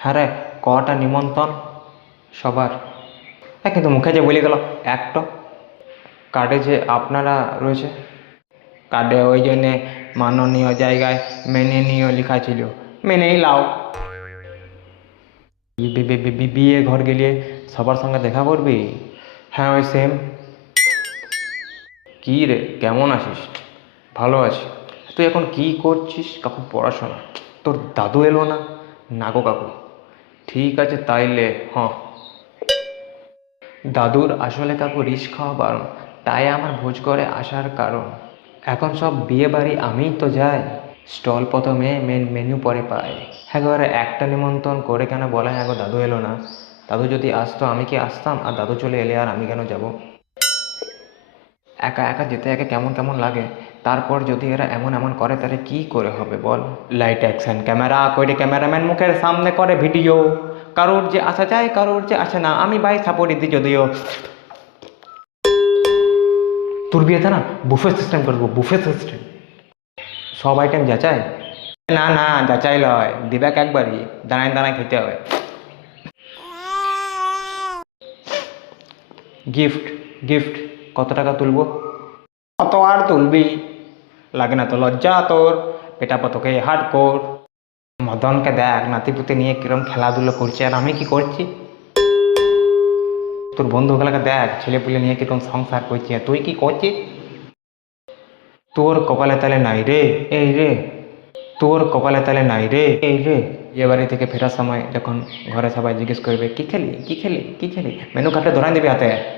হ্যাঁ রে, কটা নিমন্ত্রণ? সবার। হ্যাঁ কিন্তু মুখে যে বলে গেল, একটা। কার্ডে যে আপনারা রয়েছে, কার্ডে ওই জন্যে মাননীয় জায়গায় মেনে নিয়ে লেখা ছিল। মেনেই লাও। বিয়ে ঘর গেলে সবার সঙ্গে দেখা করবি? হ্যাঁ ওই সেম কি রে, কেমন আছিস? ভালো আছি। তুই এখন কি করছিস? কাকু, পড়াশোনা। তোর দাদু এলো না? না গো কাকু। ঠিক আছে, তাইলে হ্যাঁ। দাদুর আসলে কাকু রিচ খাওয়া বারণ, তাই আমার ভোজ করে আসার কারণ। এখন সব বিয়ে বাড়ি আমিই তো যাই। স্টল প্রথমে মেন মেনু পরে পাই। একেবারে একটা নিমন্ত্রণ করে কেন বলা? হ্যাঁ দাদু এলো না। দাদু যদি আসতো, আমি কি আসতাম? আর দাদু চলে এলে আর আমি কেন যাব? একা একা যেতে একে কেমন কেমন লাগে? তারপর যদি এরা এমন এমন করে, তাহলে কি করে হবে বল? লাইট অ্যাকশন ক্যামেরা করে ক্যামেরাম্যান মুখের সামনে করে ভিডিও কারোর যে আসা যায়, কারোর যে আসে না, আমি বাই সাপোর্ট দিই যদিও। তোর বিয়েতে না বুফে সিস্টেম করব বুফে সিস্টেম সব আইটেম যাচাই? না না, যাচাই লয়। দিবেক একবারই? দাঁড়ায় দাঁড়ায় খেতে হবে। গিফট গিফট কত টাকা তুলবো? কত আর তুলবি? লাগে না তো লজ্জা তোর, পেটা পতকে হাট কর। মদনকে দেখ, নাতিপুতি নিয়ে কিরম খেলাধুলো করছে আর আমি কি করছি? তোর বন্ধুগুলোকে দেখ ছেলে পুলে নিয়ে কীরকম সংসার করছে তুই কি করছিস? তোর কপালে তালে নাই রে, এই রে। তোর কপালে তালে নাই রে, এই রে। বিয়ে বাড়ি থেকে ফেরার সময় যখন ঘরে সবাই জিজ্ঞেস করবে, কি খেলি কি খেলি কি খেলি? মেনু কার্ডটা ধরাই দিবি হাতে।